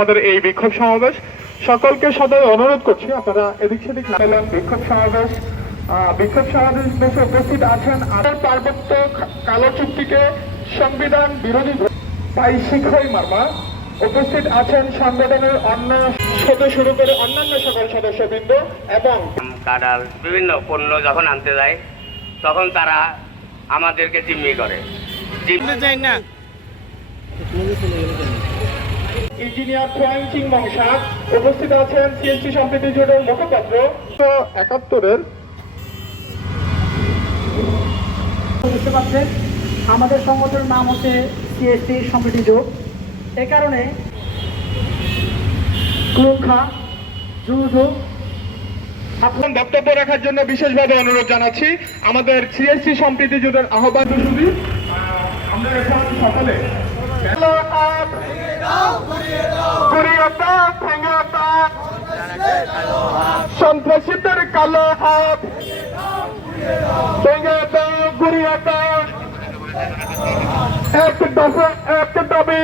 আমাদের এই বিক্ষোভ সমাবেশ সকলকে সদয় অনুরোধ করছি আপনারা এদিক সেদিক না এলেন। বিক্ষোভ সমাবেশে উপস্থিত আছেন আদার পার্বত্য কালো চুক্তিকে সংবিধান বিরোধী ভাই শিখই মার্মা, উপস্থিত আছেন সংগঠনের অন্য থেকে শুরু করে অন্যান্য সকল সদস্যবৃন্দ এবং কাঁড়ার বিভিন্ন পণ্য যখন আনতে যায় তখন তারা আমাদেরকে জিম্মি করে। যায় না ইঞ্জিনিয়ার ছোয়াং চিংমং শাক, উপস্থিত আছেন সিএসটি সম্প্রীতি জোটের মুখপাত্র 71-এর। বুঝতে পারছেন আমাদের সংগঠনের নাম হচ্ছে সিএসটি সম্প্রীতি জোট। এ কারণে আপনার বক্তব্য রাখার জন্য বিশেষভাবে অনুরোধ জানাচ্ছি। আমাদের সিএসটি সম্প্রীতি জোটের আহ্বান শুধু আমরা এখন সকালে সন্ত্রাসীদের কালো হাত ভেঙে দাও, গুড়িয়ে দাও, এক দফা এক দাবি।